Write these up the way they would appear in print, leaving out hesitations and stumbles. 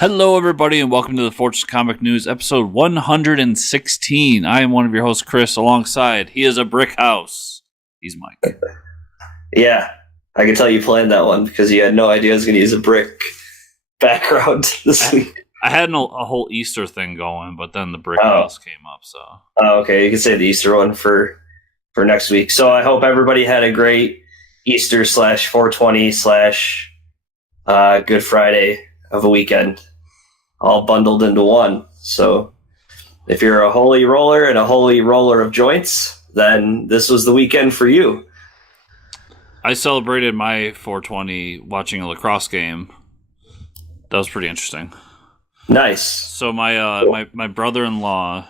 Hello, everybody, and welcome to the Fortress Comic News, episode 116. I am one of your hosts, Chris, alongside, he is a brick house. He's Mike. Yeah, I can tell you planned that one because you had no idea I was going to use a brick background this week. I had a whole Easter thing going, but then the brick house came up, so. Oh, okay, you can say the Easter one for next week. So I hope everybody had a great Easter /420 / Good Friday of a weekend, all bundled into one. So if you're a holy roller and a holy roller of joints, then this was the weekend for you. I celebrated my 420 watching a lacrosse game. That was pretty interesting. Nice. So my brother-in-law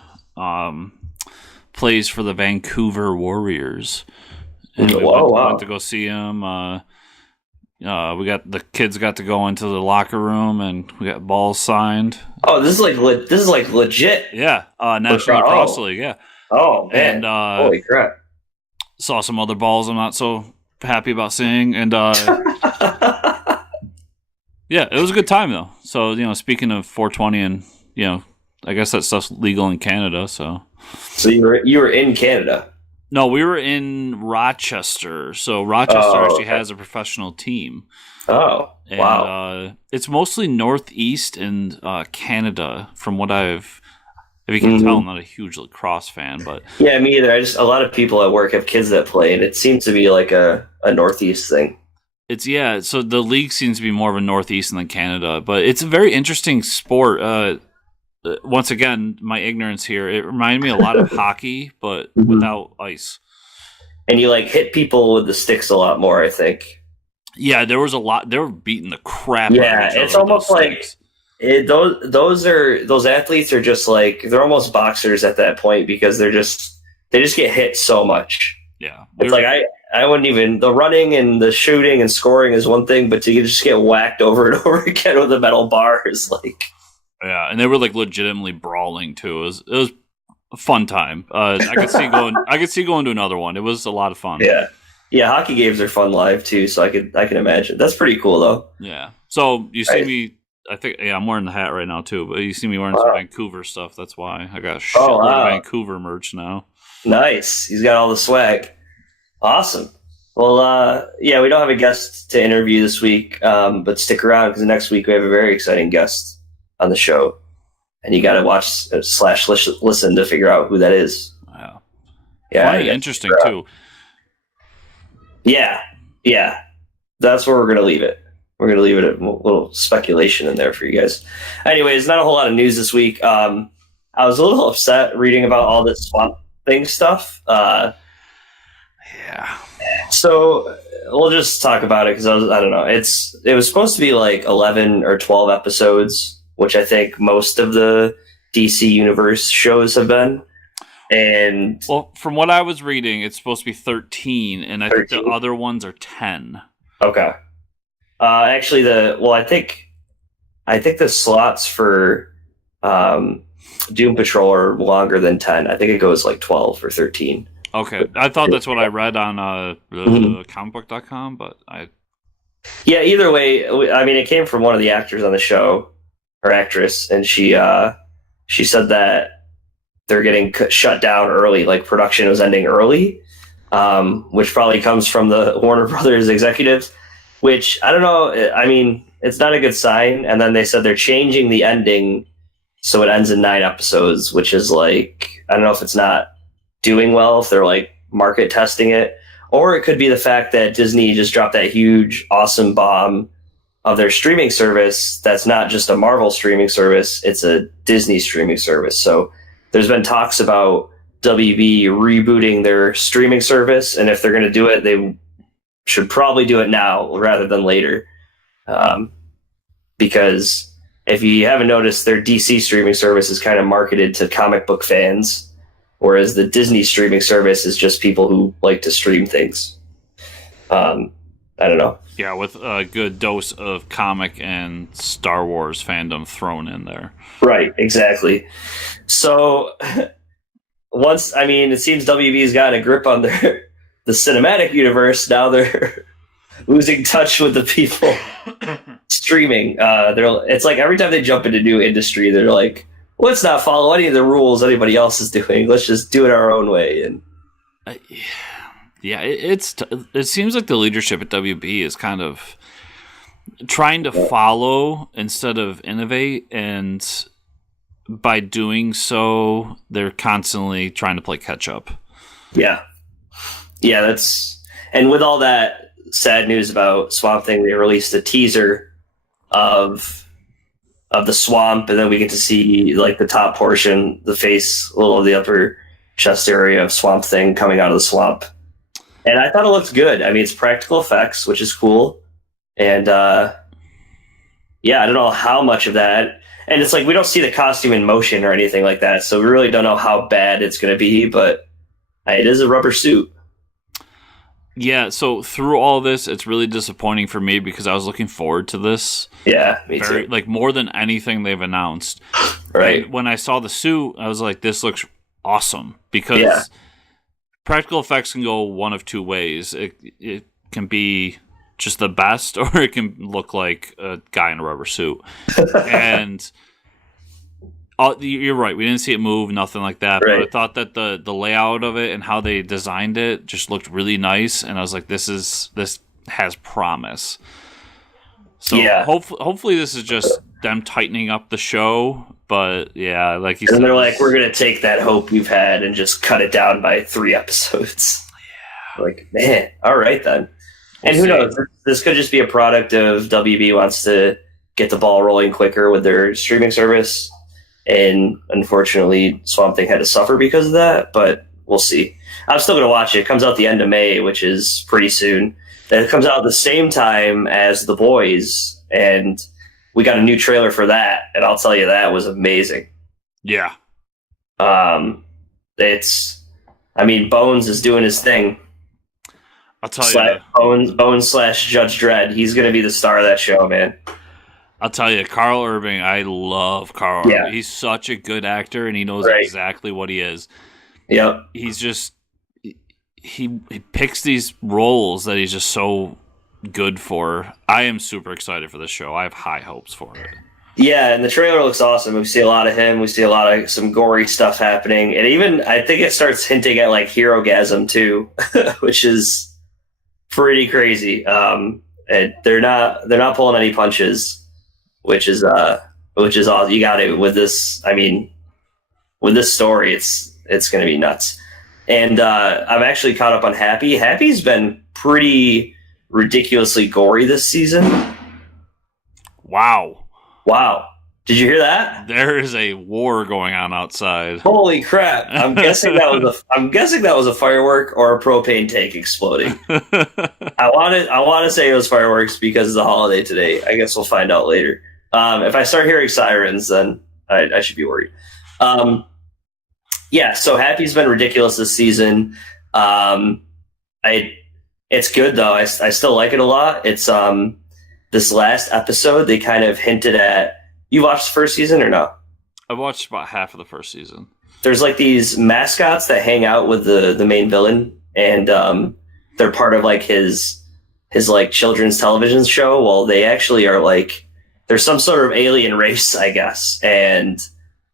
plays for the Vancouver Warriors. And we went to go see him. The kids got to go into the locker room, and we got balls signed. Oh, this is like legit. Yeah, National Lacrosse League. Yeah. Oh man! And, holy crap! Saw some other balls I'm not so happy about seeing, and yeah, it was a good time though. So speaking of 420, and I guess that stuff's legal in Canada. So you were in Canada. No, we were in Rochester. So Rochester actually has a professional team. Oh, and, wow. It's mostly Northeast and Canada, from what if you can tell, I'm not a huge lacrosse fan, but... Yeah, me either. A lot of people at work have kids that play, and it seems to be like a Northeast thing. So the league seems to be more of a Northeast than Canada, but it's a very interesting sport. Once again, my ignorance here, it reminded me a lot of hockey, but without ice. And you hit people with the sticks a lot more, I think. Yeah, there was a lot. They were beating the crap out of each other. Yeah, it's almost like those athletes are just they're almost boxers at that point because they just get hit so much. Yeah, it's I wouldn't even, the running and the shooting and scoring is one thing, but to just get whacked over and over again with a metal bar is like. Yeah, and they were legitimately brawling too. It was a fun time. I could see going to another one. It was a lot of fun. Yeah, hockey games are fun live too. So I can imagine. That's pretty cool though. Yeah. So you see me. I think I'm wearing the hat right now too. But you see me wearing some Vancouver stuff. That's why I got a shitload of Vancouver merch now. Nice. He's got all the swag. Awesome. Well, we don't have a guest to interview this week, but stick around because next week we have a very exciting guest on the show, and you got to watch / listen to figure out who that is. Wow. Yeah, interesting too. Yeah, that's where we're gonna leave it. We're gonna leave it a little speculation in there for you guys. Anyways, not a whole lot of news this week. I was a little upset reading about all this Swamp Thing stuff. Yeah. So we'll just talk about it because I don't know. It was supposed to be 11 or 12 episodes, which I think most of the DC Universe shows have been. And from what I was reading, it's supposed to be 13, and I 13? think the other ones are 10. Okay. Actually, I think the slots for Doom Patrol are longer than 10. I think it goes 12 or 13. Okay, I thought that's what I read on comicbook.com, but Yeah, either way, I mean, it came from one of the actors on the show, or actress, and she said that they're getting shut down early, production was ending early, which probably comes from the Warner Brothers executives, which, I don't know, I mean, it's not a good sign, and then they said they're changing the ending so it ends in 9 episodes, which is I don't know if it's not doing well, if they're market testing it, or it could be the fact that Disney just dropped that huge, awesome bomb of their streaming service that's not just a Marvel streaming service, it's a Disney streaming service. So there's been talks about WB rebooting their streaming service, and if they're going to do it, they should probably do it now rather than later. Because if you haven't noticed, their DC streaming service is kind of marketed to comic book fans, whereas the Disney streaming service is just people who like to stream things. I don't know. Yeah, with a good dose of comic and Star Wars fandom thrown in there. Right, exactly. So it seems WB's gotten a grip on the cinematic universe. Now they're losing touch with the people streaming. It's like every time they jump into new industry, they're like, let's not follow any of the rules anybody else is doing. Let's just do it our own way. And it seems like the leadership at WB is kind of trying to follow instead of innovate, and by doing so, they're constantly trying to play catch up. Yeah, and with all that sad news about Swamp Thing, they released a teaser of the swamp, and then we get to see like the top portion, the face, a little of the upper chest area of Swamp Thing coming out of the swamp. And I thought it looked good. I mean, it's practical effects, which is cool. And I don't know how much of that. And it's like we don't see the costume in motion or anything like that, so we really don't know how bad it's going to be, but it is a rubber suit. Yeah, so through all this, it's really disappointing for me because I was looking forward to this. Yeah, me too. Like more than anything they've announced. Right. And when I saw the suit, I was like, this looks awesome because practical effects can go one of two ways. It can be just the best, or it can look like a guy in a rubber suit. And you're right. We didn't see it move, nothing like that. Right. But I thought that the layout of it and how they designed it just looked really nice. And I was like, this has promise. So hopefully this is just them tightening up the show. But yeah, like you said, and they're like, we're gonna take that hope we've had and just cut it down by 3 episodes. Yeah, like, man, all right then. And who knows? This could just be a product of WB wants to get the ball rolling quicker with their streaming service. And unfortunately, Swamp Thing had to suffer because of that, but we'll see. I'm still going to watch it. It comes out the end of May, which is pretty soon. Then it comes out at the same time as The Boys, and we got a new trailer for that, and I'll tell you, that was amazing. Yeah. Bones is doing his thing. I'll tell you. Bones / Judge Dredd. He's going to be the star of that show, man. I'll tell you, Carl Urban, I love Carl Urban. He's such a good actor, and he knows exactly what he is. Yep. He's just he picks these roles that he's just so good for. I am super excited for this show. I have high hopes for it. Yeah, and the trailer looks awesome. We see a lot of him. We see a lot of some gory stuff happening, and even I think it starts hinting at like Hero-gasm too, which is pretty crazy. And they're not pulling any punches. Which is all you got it with this. I mean, with this story, it's going to be nuts. And I'm actually caught up on Happy. Happy's been pretty ridiculously gory this season. Wow! Did you hear that? There is a war going on outside. Holy crap! I'm guessing that was a firework or a propane tank exploding. I want to say it was fireworks because it's a holiday today. I guess we'll find out later. If I start hearing sirens, then I should be worried. So Happy's been ridiculous this season. It's good though. I still like it a lot. It's this last episode they kind of hinted at. You watched the first season or no? I watched about half of the first season. There's like these mascots that hang out with the main villain, and they're part of like his like children's television show. Well, they actually are like. There's some sort of alien race, I guess, and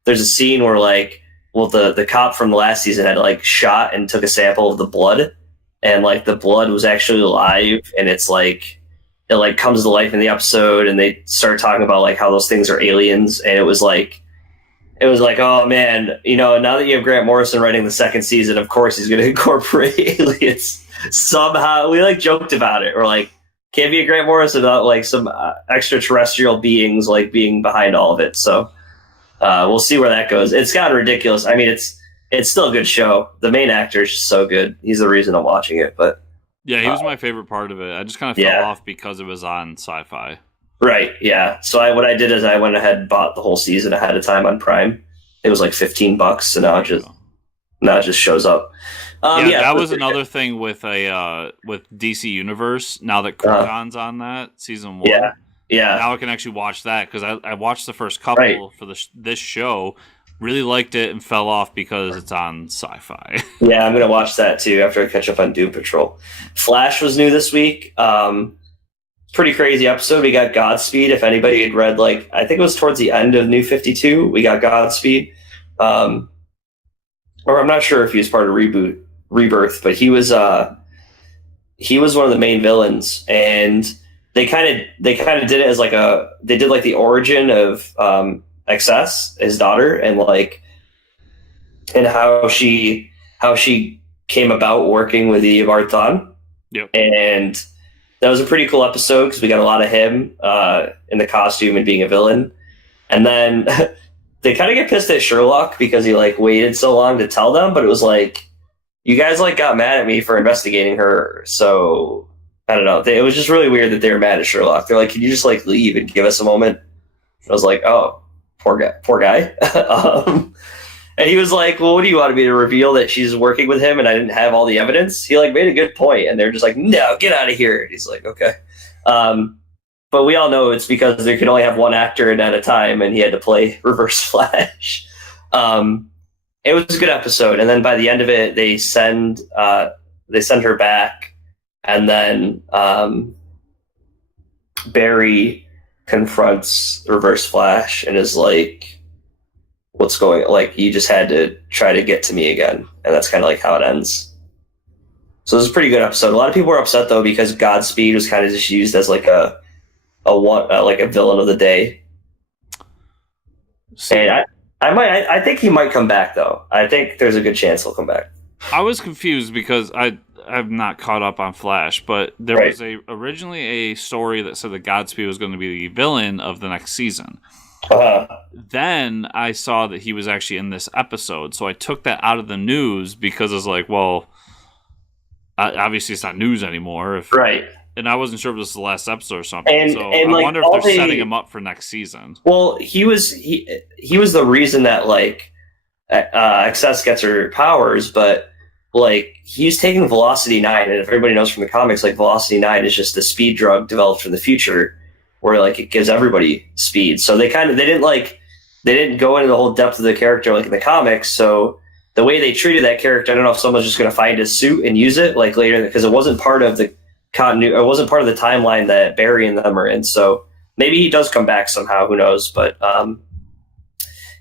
there's a scene where like, well, the cop from the last season had like shot and took a sample of the blood, and like the blood was actually alive, and it's like it like comes to life in the episode, and they start talking about like how those things are aliens, and it was like, oh man, now that you have Grant Morrison writing the second season, of course he's going to incorporate aliens somehow. We like joked about it. We're like, can't be a Grant Morrison without like some extraterrestrial beings like being behind all of it. So we'll see where that goes. It's gotten ridiculous. I mean, it's still a good show. The main actor is just so good. He's the reason I'm watching it. But yeah, he was my favorite part of it. I just kind of fell off because it was on Sci-Fi. Right. Yeah. So what I did is I went ahead and bought the whole season ahead of time on Prime. It was like $15, so now it just shows up. That was another thing with with DC Universe. Now that Krypton's on that season 1, now I can actually watch that because I watched the first couple for this show. Really liked it and fell off because it's on Sci-Fi. Yeah, I'm gonna watch that too after I catch up on Doom Patrol. Flash was new this week. pretty crazy episode. We got Godspeed. If anybody had read, like, I think it was towards the end of New 52, we got Godspeed. Or I'm not sure if he was part of Rebirth, but he was one of the main villains, and they kind of did it as like they did like the origin of Excess, his daughter, and like and how she came about working with Eve Arthon. Yep. And that was a pretty cool episode because we got a lot of him in the costume and being a villain. And then they kind of get pissed at Sherlock because he like waited so long to tell them, but it was like, you guys like got mad at me for investigating her, so I don't know. It was just really weird that they were mad at Sherlock. They're like, can you just like leave and give us a moment? I was like, oh, poor guy. And he was like, well, what do you want me to reveal that she's working with him and I didn't have all the evidence? He like made a good point, and they're just like, no, get out of here. And he's like, okay. But we all know it's because they could only have one actor at a time, and he had to play Reverse Flash. It was a good episode, and then by the end of it, they send her back, and then Barry confronts Reverse Flash and is like, what's going, like, you just had to try to get to me again, and that's kind of like how it ends. So it was a pretty good episode. A lot of people were upset though because Godspeed was kind of just used as like a villain of the day. And I think he might come back though. I think there's a good chance he'll come back. I was confused because I've not caught up on Flash, but there was originally a story that said that Godspeed was going to be the villain of the next season. Then I saw that he was actually in this episode, so I took that out of the news because I was like, well, obviously it's not news anymore. Right. And I wasn't sure if this was the last episode or something. And I like, wonder if they're setting him up for next season. Well, he was the reason that like Excess gets her powers, but like he's taking Velocity 9, and if everybody knows from the comics, like Velocity 9 is just a speed drug developed for the future, where like it gives everybody speed. So they didn't go into the whole depth of the character like in the comics. So the way they treated that character, I don't know if someone's just going to find his suit and use it like later, because it wasn't part of the continuity, it wasn't part of the timeline that Barry and them are in. So maybe he does come back somehow. Who knows? But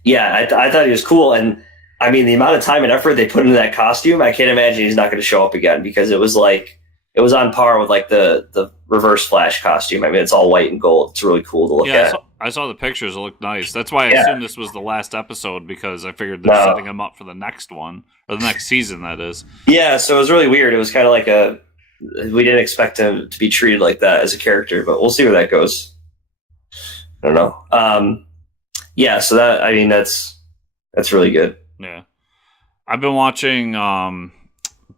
yeah, I thought he was cool, and I mean the amount of time and effort they put into that costume, I can't imagine he's not going to show up again, because it was on par with like the Reverse Flash costume. I mean, it's all white and gold. It's really cool to look at. I saw the pictures. It looked nice. That's why I assumed this was the last episode, because I figured they're setting him up for the next one, or the next season, that is. Yeah, so it was really weird. It was kind of like we didn't expect him to be treated like that as a character, but we'll see where that goes. I don't know. Yeah, so that's really good. Yeah. I've been watching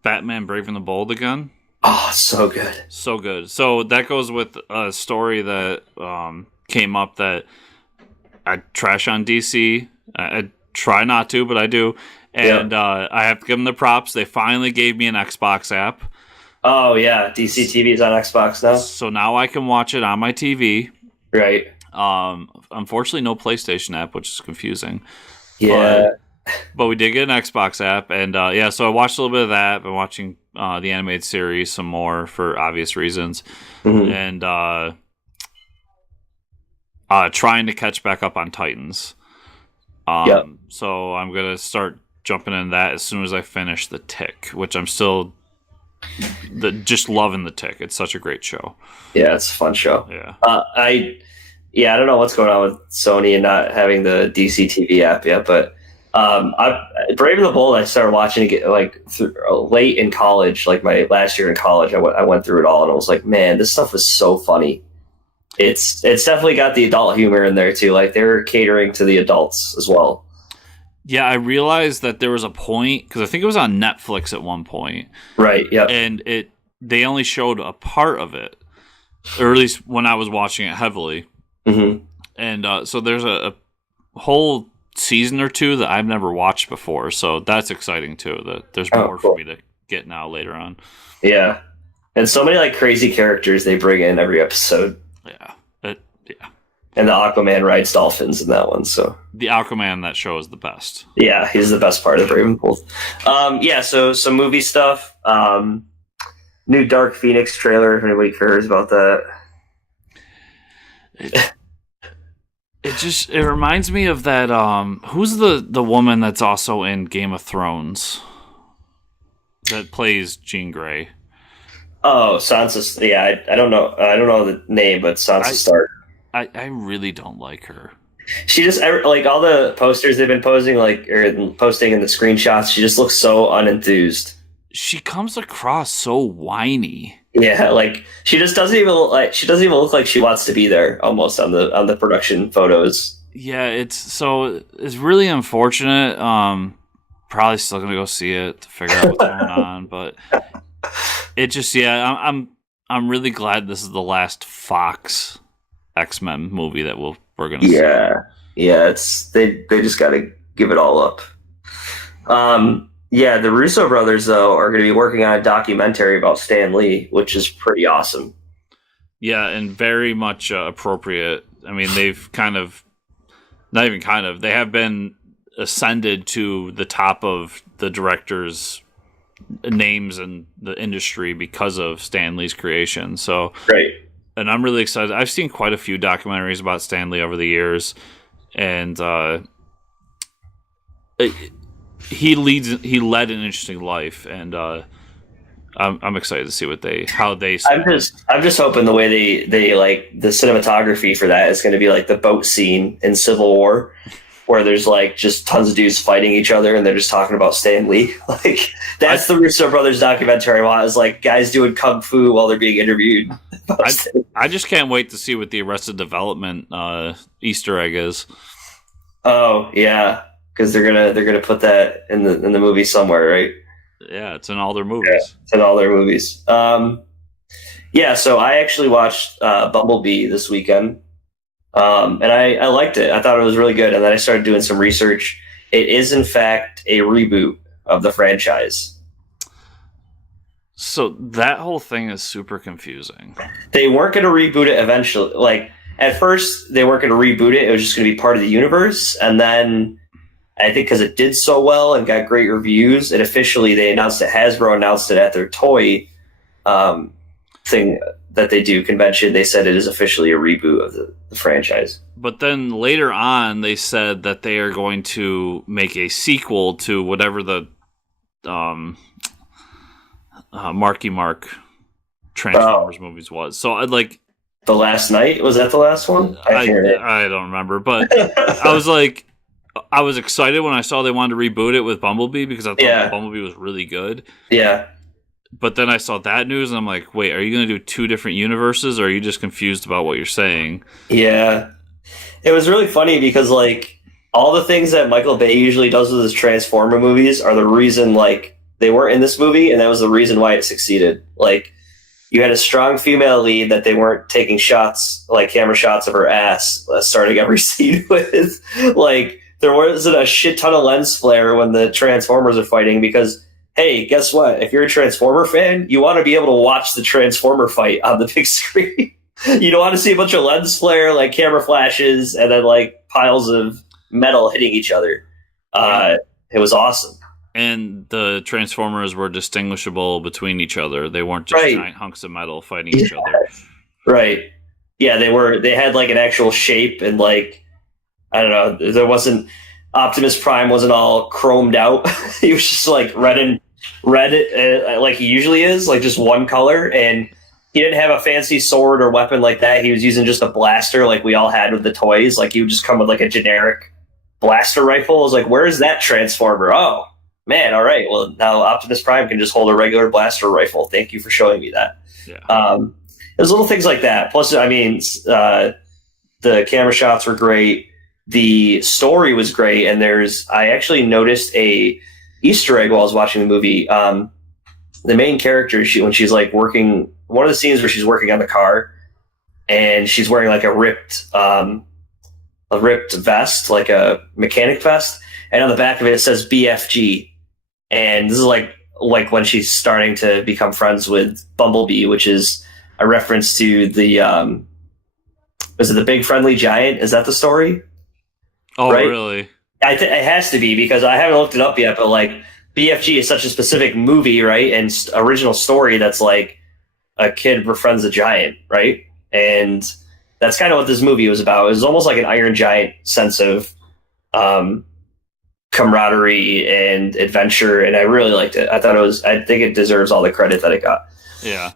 Batman Brave and the Bold again. Oh, so good. So good. So that goes with a story that came up that I trash on DC. I try not to, but I do. And I have to give them the props. They finally gave me an Xbox app. Oh, yeah. DC TV is on Xbox now. So now I can watch it on my TV. Right. Unfortunately, no PlayStation app, which is confusing. Yeah. But we did get an Xbox app. And so I watched a little bit of that. Been watching the animated series some more for obvious reasons. Mm-hmm. And trying to catch back up on Titans. So I'm going to start jumping in that as soon as I finish The Tick, which I'm still just loving The Tick. It's such a great show. Yeah, it's a fun show. Yeah. I don't know what's going on with Sony and not having the DC TV app yet, but Brave and the Bold, I started watching it like late in college, like my last year in college. I went through it all, and I was like, man, this stuff was so funny. It's definitely got the adult humor in there too. Like they're catering to the adults as well. Yeah, I realized that there was a point, because I think it was on Netflix at one point. Right, yeah. And they only showed a part of it, or at least when I was watching it heavily. Mm-hmm. And so there's a whole season or two that I've never watched before, so that's exciting too, that there's more for me to get now later on. Yeah. And so many like crazy characters they bring in every episode. Yeah. And the Aquaman rides dolphins in that one. So the Aquaman in that show is the best. Yeah, he's the best part of Brave and Bold. So some movie stuff. New Dark Phoenix trailer, if anybody cares about that. It reminds me of that. Who's the woman that's also in Game of Thrones that plays Jean Grey? Oh, Sansa. Yeah, I don't know. I don't know the name, but Sansa Stark. I really don't like her. She just like all the posters they've been posting, posting in the screenshots. She just looks so unenthused. She comes across so whiny. Yeah, like she doesn't even look like she wants to be there almost on the production photos. Yeah, it's really unfortunate. Probably still gonna go see it to figure out what's going on, but it just I'm really glad this is the last Fox X-Men movie that we're gonna see. Yeah, they just got to give it all up. Yeah, the Russo brothers though are going to be working on a documentary about Stan Lee, which is pretty awesome. Yeah, and very much appropriate. I mean, they've they have been ascended to the top of the directors' names in the industry because of Stan Lee's creation. So great. And I'm really excited. I've seen quite a few documentaries about Stan Lee over the years, and he led an interesting life, and I'm excited to see how they. I'm just hoping the way they like the cinematography for that is going to be like the boat scene in Civil War, where there's like just tons of dudes fighting each other and they're just talking about Stan Lee. Like that's the Russo Brothers documentary I want, is like guys doing kung fu while they're being interviewed. I just can't wait to see what the Arrested Development Easter egg is. Oh yeah, because they're gonna put that in the movie somewhere, right? Yeah, it's in all their movies. Yeah, it's in all their movies. Yeah, so I actually watched Bumblebee this weekend. And I liked it. I thought it was really good. And then I started doing some research. It is, in fact, a reboot of the franchise. So that whole thing is super confusing. They weren't going to reboot it eventually. Like, at first, they weren't going to reboot it. It was just going to be part of the universe. And then, I think because it did so well and got great reviews, they announced it. Hasbro announced it at their toy thing that they do convention. They said it is officially a reboot of the franchise. But then later on, they said that they are going to make a sequel to whatever the Marky Mark Transformers movies was. So I'd like The Last Night, was that the last one? I don't remember, but I was excited when I saw they wanted to reboot it with Bumblebee because I thought Bumblebee was really good. Yeah. But then I saw that news and I'm like, wait, are you going to do two different universes, or are you just confused about what you're saying? Yeah. It was really funny because like all the things that Michael Bay usually does with his Transformer movies are the reason like they weren't in this movie, and that was the reason why it succeeded. Like you had a strong female lead that they weren't taking shots, like camera shots of her ass starting every scene with. Like there wasn't a shit ton of lens flare when the Transformers are fighting because, hey, guess what? If you're a Transformer fan, you want to be able to watch the Transformer fight on the big screen. You don't want to see a bunch of lens flare, like camera flashes, and then like piles of metal hitting each other. It was awesome. And the Transformers were distinguishable between each other. They weren't just giant hunks of metal fighting each other. Right. Yeah, they had like an actual shape, and like, I don't know, there wasn't, Optimus Prime wasn't all chromed out. He was just like red like he usually is, like just one color, and he didn't have a fancy sword or weapon like that. He was using just a blaster like we all had with the toys. Like he would just come with like a generic blaster rifle. I was like, where's that Transformer? Oh, man, all right. Well, now Optimus Prime can just hold a regular blaster rifle. Thank you for showing me that. Yeah. There's little things like that. Plus, I mean, the camera shots were great. The story was great. And I actually noticed a Easter egg while I was watching the movie. The main character, when she's like working, one of the scenes where she's working on the car and she's wearing like a ripped vest, like a mechanic vest. And on the back of it says BFG. And this is like when she's starting to become friends with Bumblebee, which is a reference to the, is it the Big Friendly Giant? Is that the story? Oh, right? Really? It has to be, because I haven't looked it up yet, but like BFG is such a specific movie, right? And original story that's like a kid befriends a giant, right? And that's kind of what this movie was about. It was almost like an Iron Giant sense of camaraderie and adventure, and I really liked it. I think it deserves all the credit that it got. Yeah.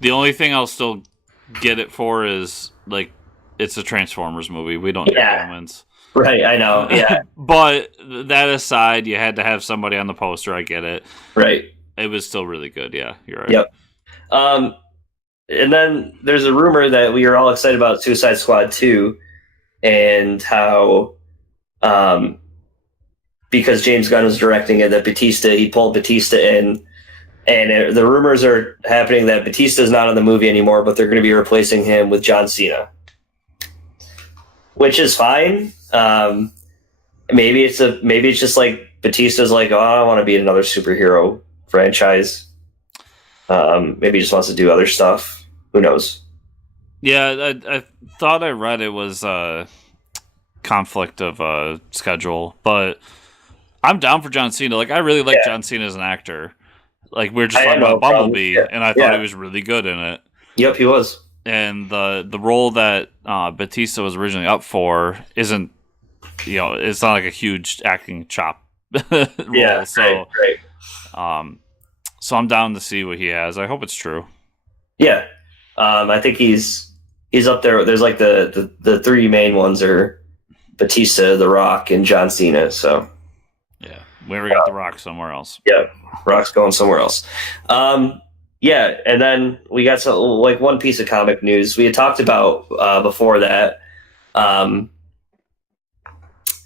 The only thing I'll still get it for is, like, it's a Transformers movie. We don't need humans. Right, I know, yeah. But that aside, you had to have somebody on the poster. I get it. Right. It was still really good, yeah. You're right. Yep. And then there's a rumor that we are all excited about Suicide Squad 2 and how, because James Gunn was directing it, that he pulled Batista in. And the rumors are happening that Batista's not in the movie anymore, but they're going to be replacing him with John Cena, which is fine. Maybe it's just like Batista's like, oh, I don't want to be in another superhero franchise. Maybe he just wants to do other stuff. Who knows? Yeah, I thought I read it was a conflict of schedule, but I'm down for John Cena. Like, I really like John Cena as an actor. Like, we were just talking about Bumblebee, and I thought he was really good in it. Yep, he was. And the role that Batista was originally up for isn't, it's not like a huge acting chop role. Yeah, so, right. So I'm down to see what he has. I hope it's true. Yeah, I think he's up there. There's like the three main ones are Batista, The Rock, and John Cena. So yeah, we never got The Rock somewhere else. Yeah, Rock's going somewhere else. Yeah, and then we got one piece of comic news we had talked about before that.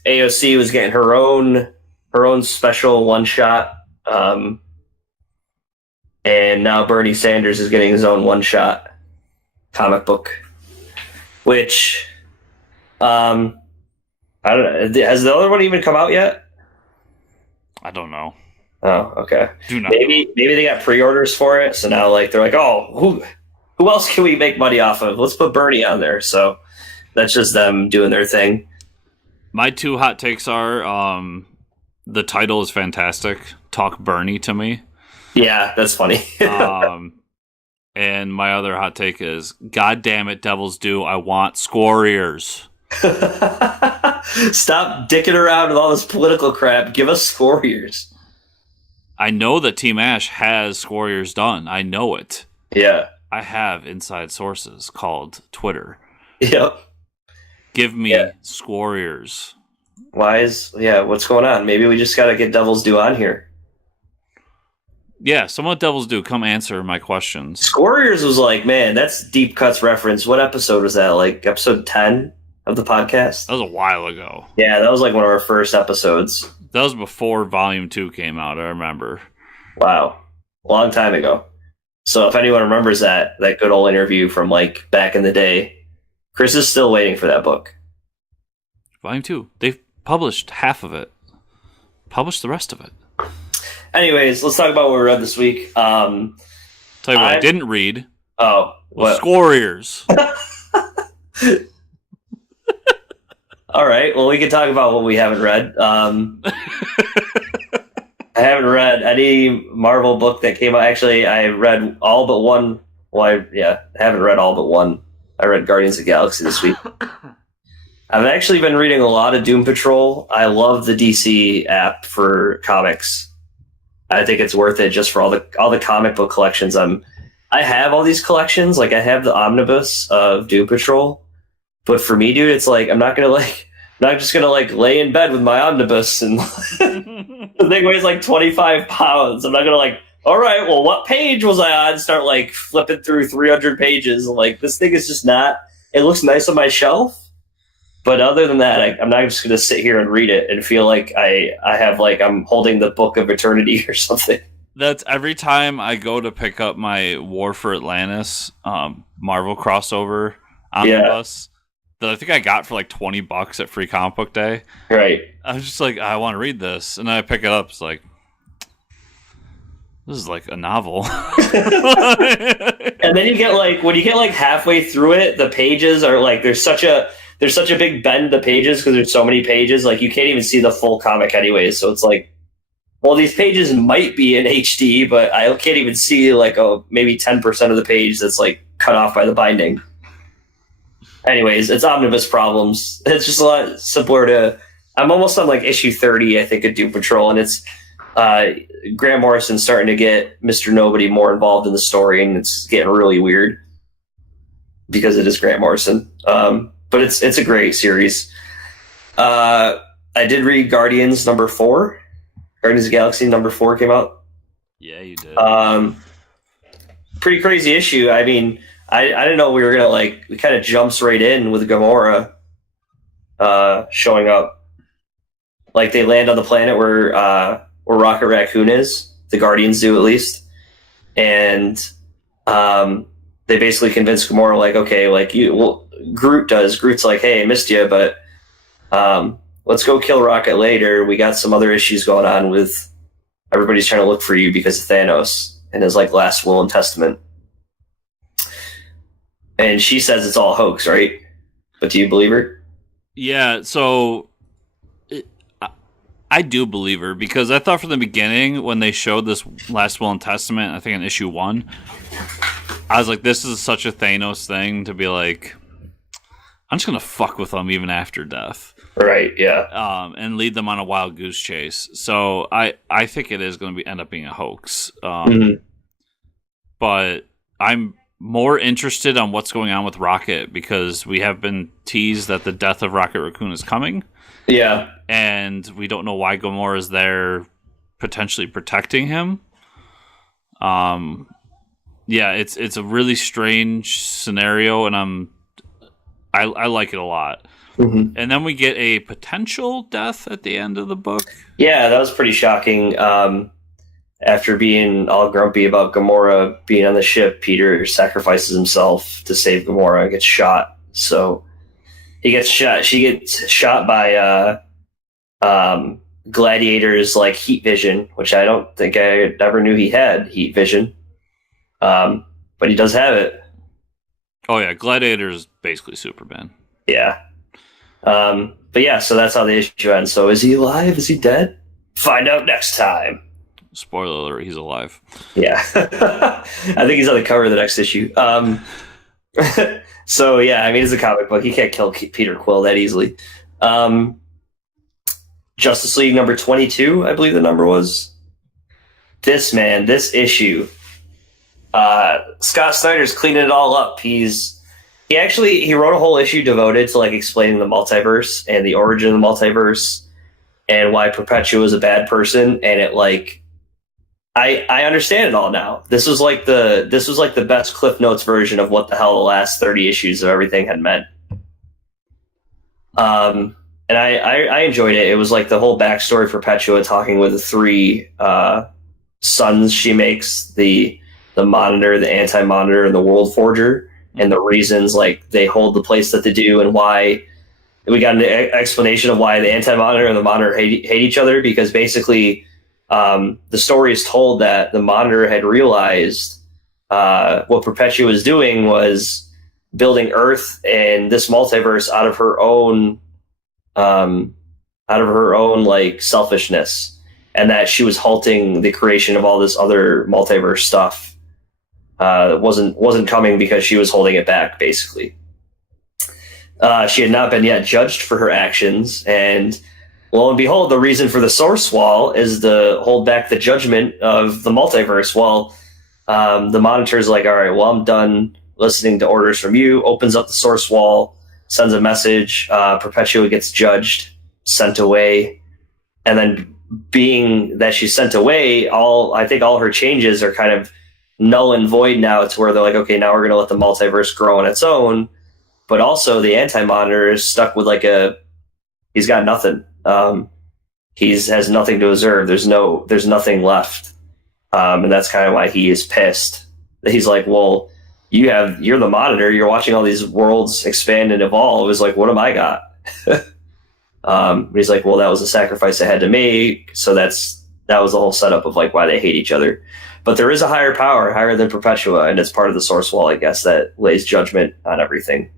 AOC was getting her own special one shot, and now Bernie Sanders is getting his own one shot comic book, which I don't know. Has the other one even come out yet? I don't know. Oh, okay. Maybe they got pre-orders for it, so now they're like, oh, who else can we make money off of? Let's put Bernie on there. So that's just them doing their thing. My two hot takes are the title is fantastic. Talk Bernie to me. Yeah, that's funny. And my other hot take is, God damn it, Devil's Due, I want Squarriors. Stop dicking around with all this political crap. Give us Squarriors. I know that Team Ash has Squarriors done. I know it. Yeah. I have inside sources called Twitter. Yep. Give me Squarriors. What's going on? Maybe we just got to get Devil's Due on here. Yeah, someone at Devil's Due, come answer my questions. Squarriors was like, man, that's Deep Cuts reference. What episode was that? Like episode 10 of the podcast? That was a while ago. Yeah, that was like one of our first episodes. That was before Volume 2 came out, I remember. Wow. Long time ago. So if anyone remembers that good old interview from back in the day, Chris is still waiting for that book. Volume 2. They've published half of it. Published the rest of it. Anyways, let's talk about what we read this week. Tell you what I didn't read. Oh. Was Squarriors. All right. Well, we can talk about what we haven't read. I haven't read any Marvel book that came out. Actually, I read all but one. Well, I haven't read all but one. I read Guardians of the Galaxy this week. I've actually been reading a lot of Doom Patrol. I love the DC app for comics. I think it's worth it just for all the comic book collections. I have all these collections. Like, I have the omnibus of Doom Patrol. But for me, dude, it's like I'm not just gonna lay in bed with my omnibus and the thing weighs 25 pounds. I'm not gonna all right, well, what page was I on? Start flipping through 300 pages. This thing is just not. It looks nice on my shelf, but other than that, I'm not just gonna sit here and read it and feel like I have I'm holding the Book of Eternity or something. That's every time I go to pick up my War for Atlantis Marvel crossover omnibus. That I think I got for $20 at Free Comic Book Day. Right. I was just I want to read this. And then I pick it up. It's this is a novel. And then you get when you get halfway through it, the pages are there's such a big bend in the pages because there's so many pages. You can't even see the full comic anyways. So it's well, these pages might be in HD, but I can't even see maybe 10% of the page that's cut off by the binding. Anyways, it's omnibus problems. It's just a lot simpler to. I'm almost on like issue 30, I think, of Doom Patrol, and it's Grant Morrison starting to get Mr. Nobody more involved in the story, and it's getting really weird because it is Grant Morrison. But it's a great series. I did read Guardians number 4. Guardians of the Galaxy number 4 came out. Yeah, you did. Pretty crazy issue. I mean, I didn't know we were gonna like. It kind of jumps right in with Gamora showing up. Like they land on the planet where Rocket Raccoon is. The Guardians do, at least, and they basically convince Gamora, like, okay, like Groot does. Groot's like, hey, I missed you, but let's go kill Rocket later. We got some other issues going on with everybody's trying to look for you because of Thanos and his like last will and testament. And she says it's all a hoax, right? But do you believe her? Yeah, so I do believe her, because I thought from the beginning when they showed this last will and testament, I think in issue 1, I was like, this is such a Thanos thing to be like, I'm just going to fuck with them even after death. Right, yeah. And lead them on a wild goose chase. So I think it is going to end up being a hoax. But I'm more interested on what's going on with Rocket, because we have been teased that the death of Rocket Raccoon is coming. Yeah. And we don't know why Gamora is there potentially protecting him. Yeah, it's a really strange scenario, and I like it a lot. Mm-hmm. And then we get a potential death at the end of the book. Yeah, that was pretty shocking. After being all grumpy about Gamora being on the ship, Peter sacrifices himself to save Gamora and gets shot. So he gets shot. She gets shot by Gladiator's like heat vision, which I don't think I ever knew he had heat vision. But he does have it. Oh yeah, Gladiator is basically Superman. Yeah. But yeah, so that's how the issue ends. So is he alive? Is he dead? Find out next time. Spoiler alert, he's alive. Yeah. I think he's on the cover of the next issue. So yeah, I mean, it's a comic book. You can't kill Peter Quill that easily. Justice League number 22, I believe the number was. This issue. Scott Snyder's cleaning it all up. He wrote a whole issue devoted to like explaining the multiverse and the origin of the multiverse and why Perpetua is a bad person. And it like, I understand it all now. This was like the best Cliff Notes version of what the hell the last 30 issues of everything had meant. And I enjoyed it. It was like the whole backstory for Perpetua talking with the 3 sons she makes, the Monitor, the Anti-Monitor, and the World Forger, and the reasons like they hold the place that they do, and why we got an explanation of why the Anti-Monitor and the Monitor hate each other, because basically the story is told that the Monitor had realized what Perpetua was doing was building Earth and this multiverse out of her own like selfishness, and that she was halting the creation of all this other multiverse stuff that wasn't coming because she was holding it back, basically. She had not been yet judged for her actions, and lo and behold, the reason for the Source Wall is to hold back the judgment of the multiverse. Well, the Monitor's like, all right, well, I'm done listening to orders from you, opens up the Source Wall, sends a message, Perpetua gets judged, sent away, and then being that she's sent away, I think all her changes are kind of null and void now, to where they're like, okay, now we're going to let the multiverse grow on its own. But also the Anti-Monitor is stuck with like he's got nothing. He has nothing to observe. There's nothing left. And that's kind of why he is pissed. He's like, well, you're the Monitor. You're watching all these worlds expand and evolve. It's like, what have I got? He's like, well, that was a sacrifice I had to make. So that was the whole setup of like why they hate each other. But there is a higher power, higher than Perpetua, and it's part of the Source Wall, I guess, that lays judgment on everything.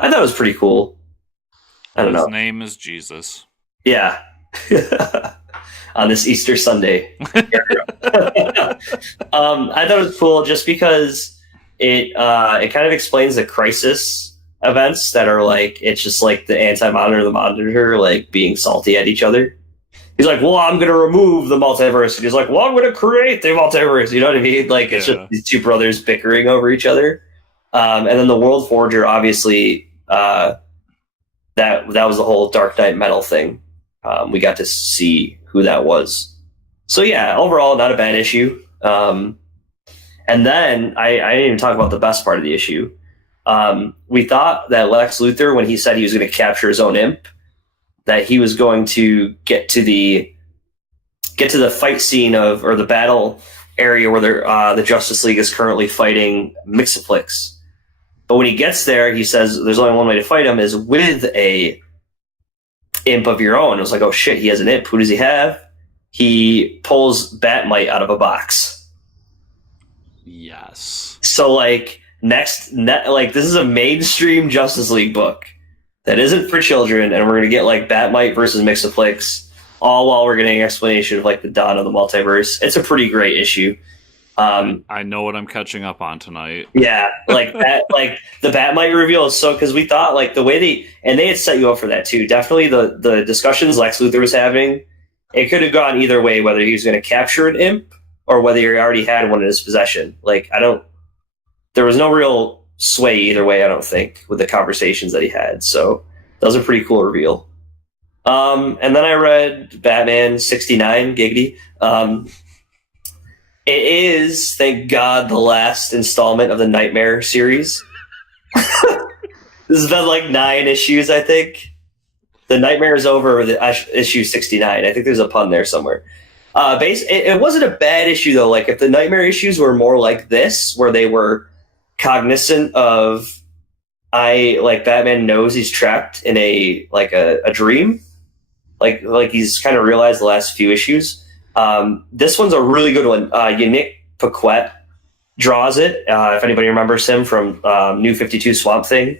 I thought it was pretty cool. I don't know. His name is Jesus. Yeah. On this Easter Sunday. I thought it was cool just because it kind of explains the crisis events that are like, it's just like the anti-monitor, the monitor, like being salty at each other. He's like, well, I'm going to remove the multiverse. And he's like, well, I'm going to create the multiverse. You know what I mean? Like, it's just these two brothers bickering over each other. And then the World Forger, obviously, that was the whole Dark Knight Metal thing. We got to see who that was. So, yeah, overall, not a bad issue. And then I didn't even talk about the best part of the issue. We thought that Lex Luthor, when he said he was going to capture his own imp, that he was going to get to the fight scene or the battle area where the Justice League is currently fighting Mixoplex. But when he gets there, he says there's only one way to fight him is with a imp of your own. It was like, oh shit, he has an imp. Who does he have? He pulls Batmite out of a box. Yes. So like this is a mainstream Justice League book that isn't for children, and we're gonna get like Batmite versus Mixoplex, all while we're getting an explanation of like the dawn of the multiverse. It's a pretty great issue. I know what I'm catching up on tonight. Yeah, like that, like the Batmite reveal is so, because we thought like the way they had set you up for that too. Definitely the discussions Lex Luthor was having, it could have gone either way, whether he was going to capture an imp or whether he already had one in his possession. Like there was no real sway either way, I don't think, with the conversations that he had. So that was a pretty cool reveal. And then I read Batman 69, Giggity. It is, thank God, the last installment of the Nightmare series. This has been like 9 issues, I think. The Nightmare is over with issue 69. I think there's a pun there somewhere. It wasn't a bad issue, though. Like, if the Nightmare issues were more like this, where they were cognizant of, Batman knows he's trapped in a dream. Like he's kind of realized the last few issues. This one's a really good one. Yannick Paquette draws it. If anybody remembers him from New 52 Swamp Thing,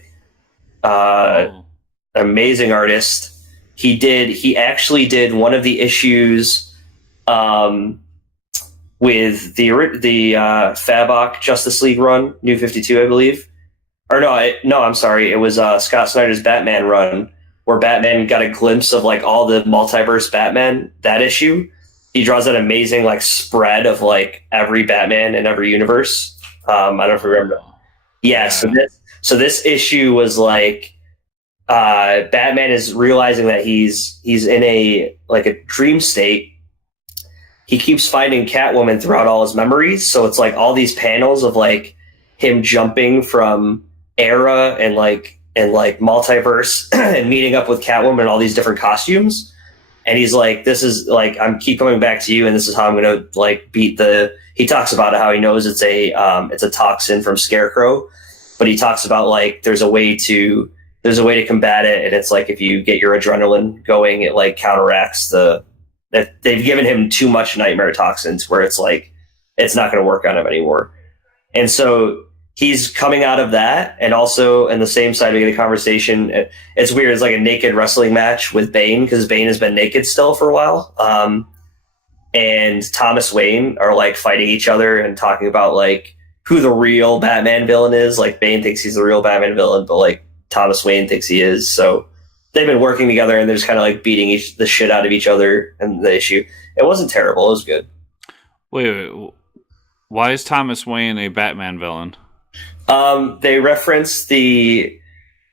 amazing artist. He actually did one of the issues with the Fabok Justice League run, New 52, I believe. Or no, I'm sorry. It was Scott Snyder's Batman run, where Batman got a glimpse of like all the multiverse Batman. That issue. He draws that amazing like spread of like every Batman in every universe. I don't know if you remember. Yeah. So this issue was like Batman is realizing that he's in a dream state. He keeps finding Catwoman throughout all his memories. So it's like all these panels of like him jumping from era and multiverse and meeting up with Catwoman in all these different costumes. And he's like, this is like, I'm keep coming back to you, and this is how I'm going to like beat he talks about how he knows it's a toxin from Scarecrow, but he talks about like, there's a way to combat it. And it's like, if you get your adrenaline going, it like counteracts that they've given him too much nightmare toxins where it's like, it's not going to work on him anymore. And so he's coming out of that, and also in the same side we get a conversation. It's weird. It's like a naked wrestling match with Bane, because Bane has been naked still for a while. And Thomas Wayne are like fighting each other and talking about like who the real Batman villain is. Like Bane thinks he's the real Batman villain, but like Thomas Wayne thinks he is. So they've been working together, and they're just kind of like beating the shit out of each other. And the issue, it wasn't terrible. It was good. Wait. Why is Thomas Wayne a Batman villain? They reference the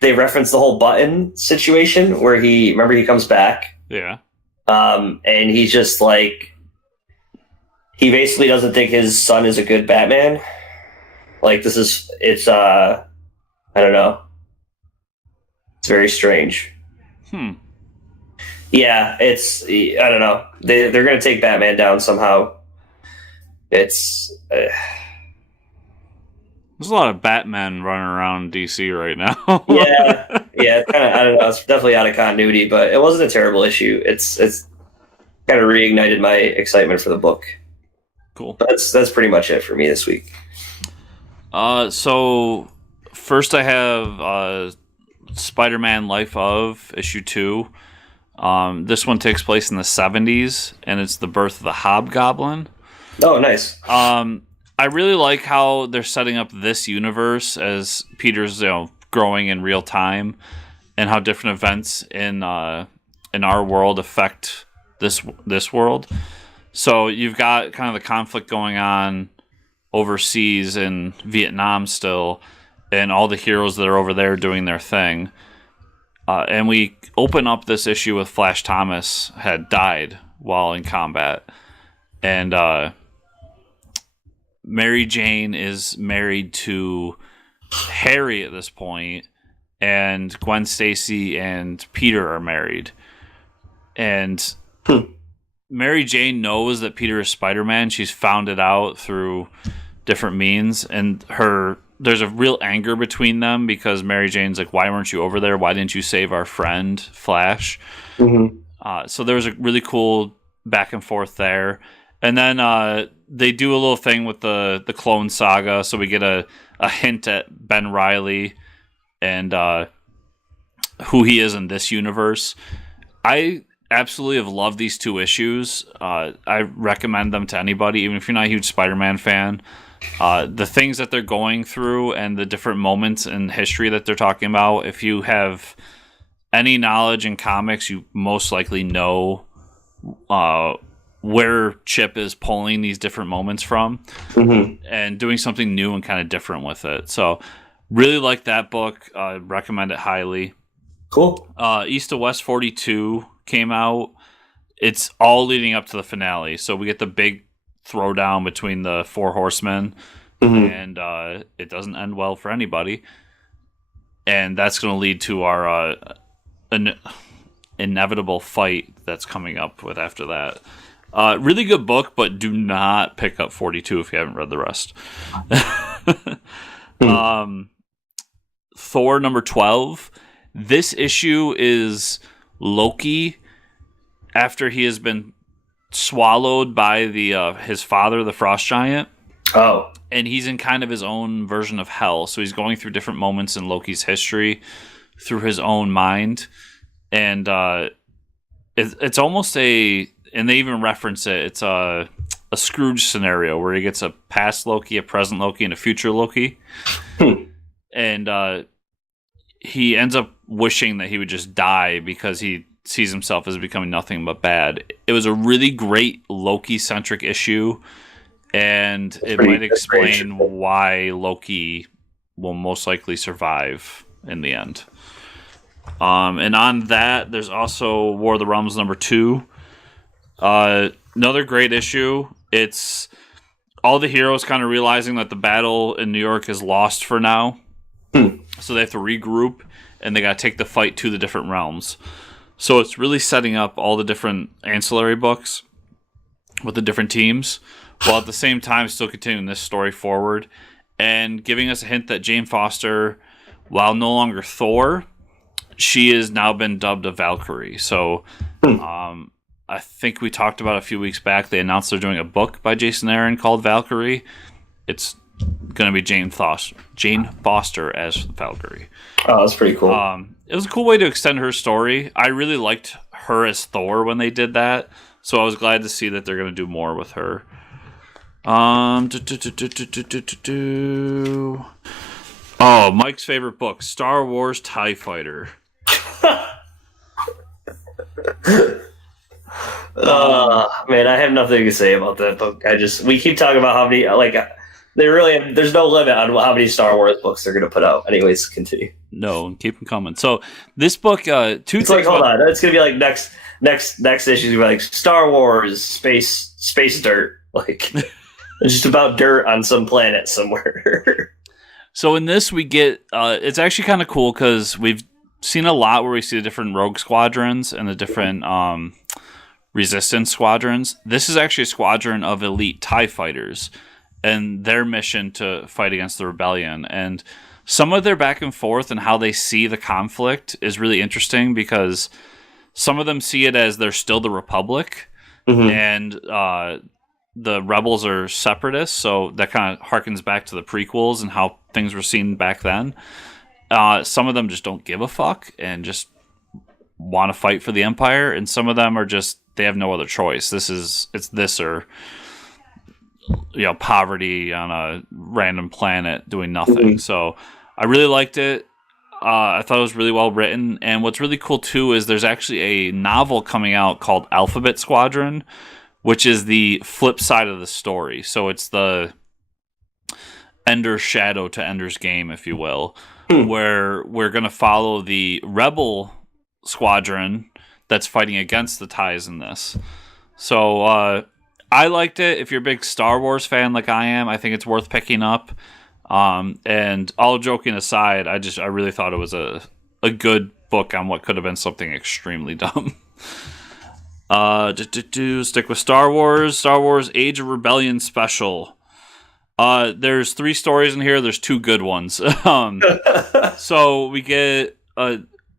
whole button situation where he comes back. Yeah. And he's just like, he basically doesn't think his son is a good Batman. Like it's I don't know. It's very strange. Yeah, I don't know. They're going to take Batman down somehow. It's There's a lot of Batman running around DC right now. yeah, kind of. I don't know. It's definitely out of continuity, but it wasn't a terrible issue. It's kind of reignited my excitement for the book. Cool. But that's pretty much it for me this week. So first I have Spider-Man: Life of issue 2. This one takes place in the 70s, and it's the birth of the Hobgoblin. Oh, nice. I really like how they're setting up this universe as Peter's, growing in real time, and how different events in our world affect this world. So you've got kind of the conflict going on overseas in Vietnam still, and all the heroes that are over there doing their thing. And we open up this issue with Flash Thomas had died while in combat. And Mary Jane is married to Harry at this point, and Gwen Stacy and Peter are married. And Mary Jane knows that Peter is Spider-Man. She's found it out through different means, and there's a real anger between them because Mary Jane's like, why weren't you over there? Why didn't you save our friend Flash? Mm-hmm. So there was a really cool back and forth there. And then they do a little thing with the Clone Saga, so we get a hint at Ben Reilly and who he is in this universe. I absolutely have loved these 2 issues. I recommend them to anybody, even if you're not a huge Spider-Man fan. The things that they're going through and the different moments in history that they're talking about, if you have any knowledge in comics, you most likely know where Chip is pulling these different moments from, mm-hmm. and doing something new and kind of different with it. So really like that book. Recommend it highly. Cool. East to West 42 came out. It's all leading up to the finale. So we get the big throwdown between the 4 horsemen, mm-hmm. and it doesn't end well for anybody. And that's going to lead to our inevitable fight that's coming up with after that. Really good book, but do not pick up 42 if you haven't read the rest. Thor number 12. This issue is Loki after he has been swallowed by his father, the Frost Giant. Oh. And he's in kind of his own version of hell. So he's going through different moments in Loki's history through his own mind. And it's almost and they even reference it, it's a Scrooge scenario where he gets a past Loki, a present Loki, and a future Loki. And he ends up wishing that he would just die because he sees himself as becoming nothing but bad. It was a really great Loki-centric issue, and it might explain why Loki will most likely survive in the end. And on that, there's also War of the Realms number 2. Another great issue. It's all the heroes kind of realizing that the battle in New York is lost for now. So they have to regroup, and they got to take the fight to the different realms. So it's really setting up all the different ancillary books with the different teams, while at the same time still continuing this story forward and giving us a hint that Jane Foster, while no longer Thor, she has now been dubbed a Valkyrie. So I think we talked about a few weeks back, they announced they're doing a book by Jason Aaron called Valkyrie. It's going to be Jane Foster as Valkyrie. Oh, that's pretty cool. It was a cool way to extend her story. I really liked her as Thor when they did that, so I was glad to see that they're going to do more with her. Oh, Mike's favorite book, Star Wars TIE Fighter. Man, I have nothing to say about that book. We keep talking about how many, there's no limit on how many Star Wars books they're going to put out. Anyways, continue. No, keep them coming. So this book, it's like, hold on, it's going to be like next issue is going to be like Star Wars space dirt, like it's just about dirt on some planet somewhere. So in this we get, it's actually kind of cool because we've seen a lot where we see the different rogue squadrons and the different resistance squadrons. This is actually a squadron of elite TIE fighters and their mission to fight against the rebellion. And some of their back and forth and how they see the conflict is really interesting because some of them see it as they're still the Republic, mm-hmm. and the rebels are separatists, so that kind of harkens back to the prequels and how things were seen back then. Some of them just don't give a fuck and just want to fight for the Empire, and some of them are just, they have no other choice. It's this or poverty on a random planet doing nothing. Mm-hmm. So I really liked it. I thought it was really well written. And what's really cool, too, is there's actually a novel coming out called Alphabet Squadron, which is the flip side of the story. So it's the Ender's Shadow to Ender's Game, if you will, where we're going to follow the Rebel Squadron that's fighting against the TIEs in this. So I liked it. If you're a big Star Wars fan like I am, I think it's worth picking up. And all joking aside, I really thought it was a good book on what could have been something extremely dumb. Stick with Star Wars Age of Rebellion special. There's 3 stories in here. There's 2 good ones. So we get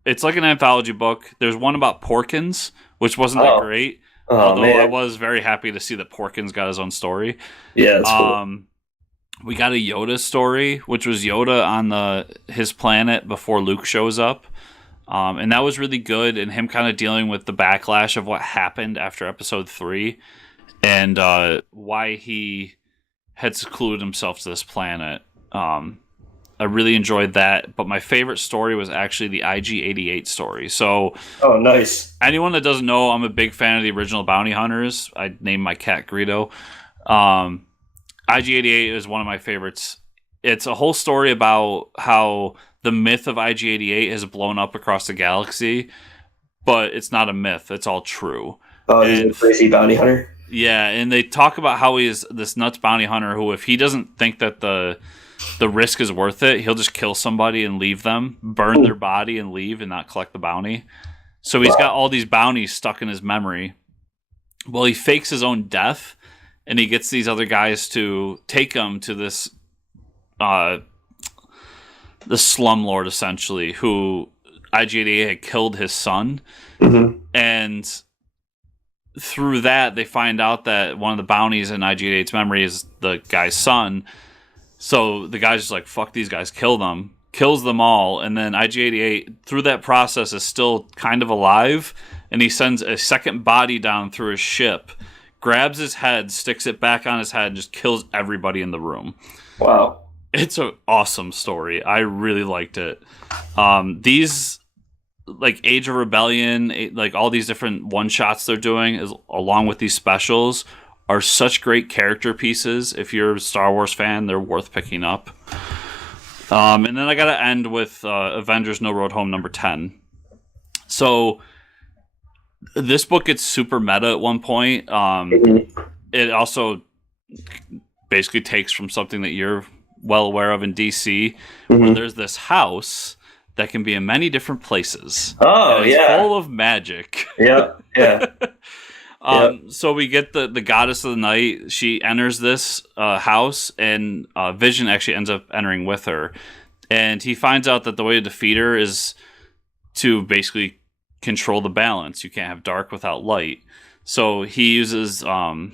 it's like an anthology book. There's one about Porkins, which wasn't that great. Although man. I was very happy to see that Porkins got his own story. Yeah, that's cool. We got a Yoda story, which was Yoda on his planet before Luke shows up. And that was really good, and him kind of dealing with the backlash of what happened after Episode 3 and why he had secluded himself to this planet. I really enjoyed that, but my favorite story was actually the IG-88 story. So, oh, nice. Anyone that doesn't know, I'm a big fan of the original Bounty Hunters. I named my cat Greedo. IG-88 is one of my favorites. It's a whole story about how the myth of IG-88 has blown up across the galaxy, but it's not a myth. It's all true. Oh, he's a crazy bounty hunter? Yeah, and they talk about how he's this nuts bounty hunter who, if he doesn't think that the risk is worth it, he'll just kill somebody and leave them, burn their body and leave and not collect the bounty. So he's got all these bounties stuck in his memory. Well, he fakes his own death, and he gets these other guys to take him to this the slumlord, essentially, who IG-88 had killed his son. Mm-hmm. And through that, they find out that one of the bounties in IG-88's memory is the guy's son. So the guy's just like, fuck these guys, kill them. Kills them all. And then IG-88, through that process, is still kind of alive. And he sends a second body down through his ship, grabs his head, sticks it back on his head, and just kills everybody in the room. Wow. It's an awesome story. I really liked it. These, like, Age of Rebellion, like, all these different one-shots they're doing, along with these specials, are such great character pieces. If you're a Star Wars fan, they're worth picking up. And then I got to end with Avengers No Road Home number 10. So this book gets super meta at one point. It also basically takes from something that you're well aware of in DC, where there's this house that can be in many different places. Oh, and it's full of magic. Yeah. So we get the goddess of the night. She enters this house, and Vision actually ends up entering with her. And he finds out that the way to defeat her is to basically control the balance. You can't have dark without light. So he uses the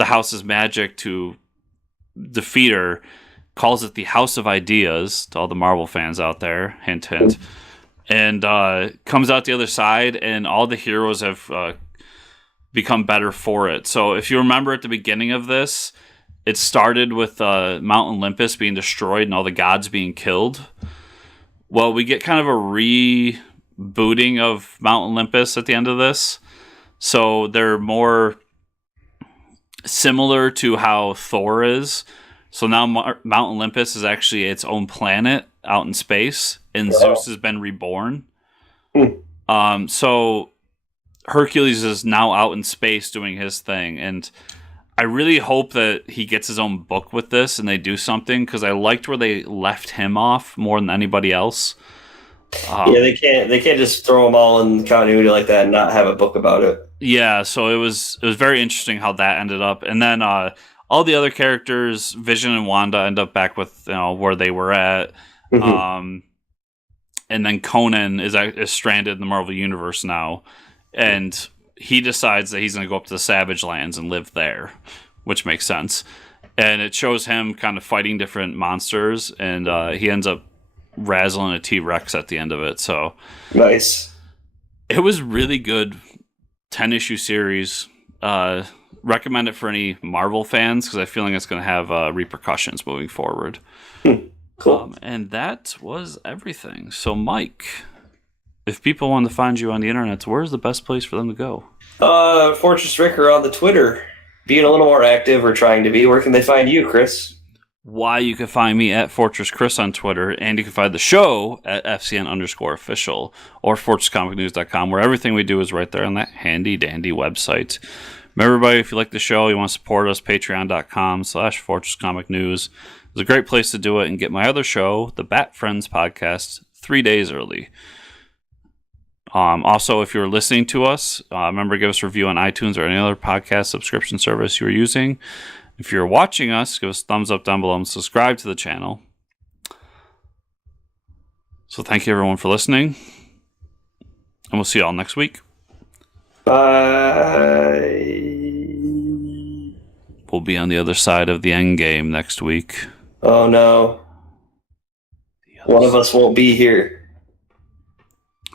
house's magic to defeat her, calls it the House of Ideas, to all the Marvel fans out there, hint, hint. And comes out the other side, and all the heroes have become better for it. So if you remember at the beginning of this, it started with Mount Olympus being destroyed and all the gods being killed. Well, we get kind of a rebooting of Mount Olympus at the end of this. So they're more similar to how Thor is. So now Mount Olympus is actually its own planet out in space, and Zeus has been reborn. So Hercules is now out in space doing his thing, and I really hope that he gets his own book with this and they do something, because I liked where they left him off more than anybody else. They can't just throw them all in continuity like that and not have a book about it. Yeah, so it was very interesting how that ended up, and then all the other characters, Vision and Wanda, end up back with where they were at. And then Conan is stranded in the Marvel Universe now, and he decides that he's going to go up to the Savage Lands and live there, which makes sense. And it shows him kind of fighting different monsters, and he ends up razzling a T-Rex at the end of it. So nice. It was really good 10-issue series. Recommend it for any Marvel fans, because I feel like it's going to have repercussions moving forward. Cool. And that was everything. So, Mike, if people want to find you on the internet, where's the best place for them to go? Fortress Ricker on the Twitter. Being a little more active or trying to be. Where can they find you, Chris? Why, you can find me at Fortress Chris on Twitter, and you can find the show at FCN_official or FortressComicNews.com, where everything we do is right there on that handy-dandy website. Remember, everybody, if you like the show, you want to support us, patreon.com/FortressComicNews. It's a great place to do it and get my other show, the Bat Friends podcast, 3 days early. Also, if you're listening to us, remember to give us a review on iTunes or any other podcast subscription service you're using. If you're watching us, give us a thumbs up down below and subscribe to the channel. So thank you, everyone, for listening. And we'll see you all next week. Bye. We'll be on the other side of the end game next week. Oh, no. One of us won't be here.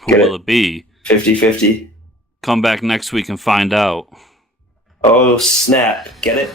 Who will it be? 50-50. Come back next week and find out. Oh, snap. Get it?